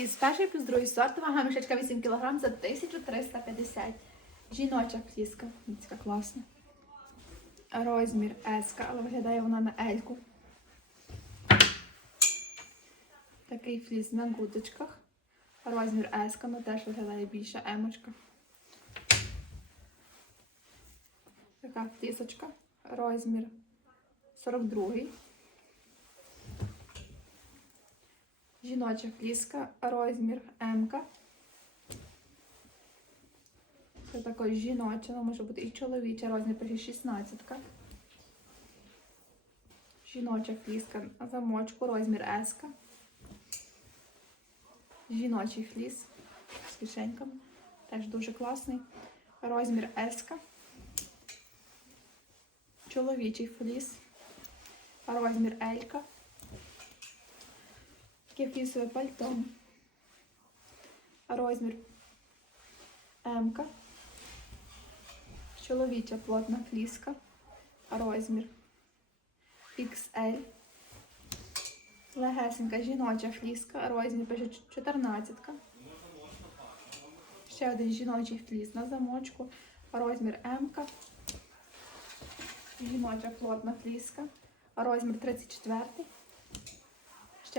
Із перший плюс другий сорт, вага мішечка 8 кг за 1350. Жіноча фліска. Дивіться, класна. Розмір S, але виглядає вона на L-ку. Такий фліс на гудочках. Розмір S, але теж виглядає більше емочка. Така флісочка. Розмір 42. Жіноча фліска, розмір М. Це також жіноча, але може бути і чоловіча, розмір пише 16. Жіноча фліска замочку, розмір С. Жіночий фліс з кишеньками. Теж дуже класний. Розмір С. Чоловічий фліс. Розмір L. флісове пальто. Розмір М. Чоловіча плотна фліска. Розмір XL. Легесенька жіноча фліска. Розмір пише 14. Ще один жіночий фліс на замочку. Розмір М. Жіноча плотна фліска. Розмір 34.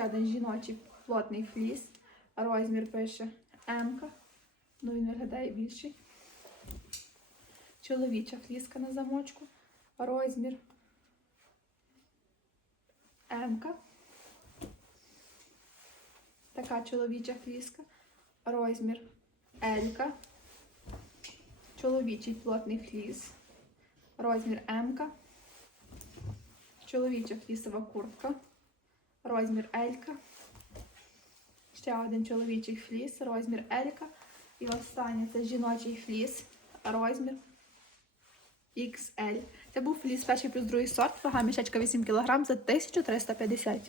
Ще один жіночий плотний фліс. Розмір пише М. Ну він виглядає більший. Чоловіча фліска на замочку. Розмір М. Така чоловіча фліска. Розмір Л. Чоловічий плотний фліс. Розмір М. Чоловіча флісова куртка. Розмір Елька. Ще один чоловічий фліс, розмір Елька. І останнє це жіночий фліс, розмір XL. Це був фліс перший плюс другий сорт, вага мішечка 8 кг за 1350.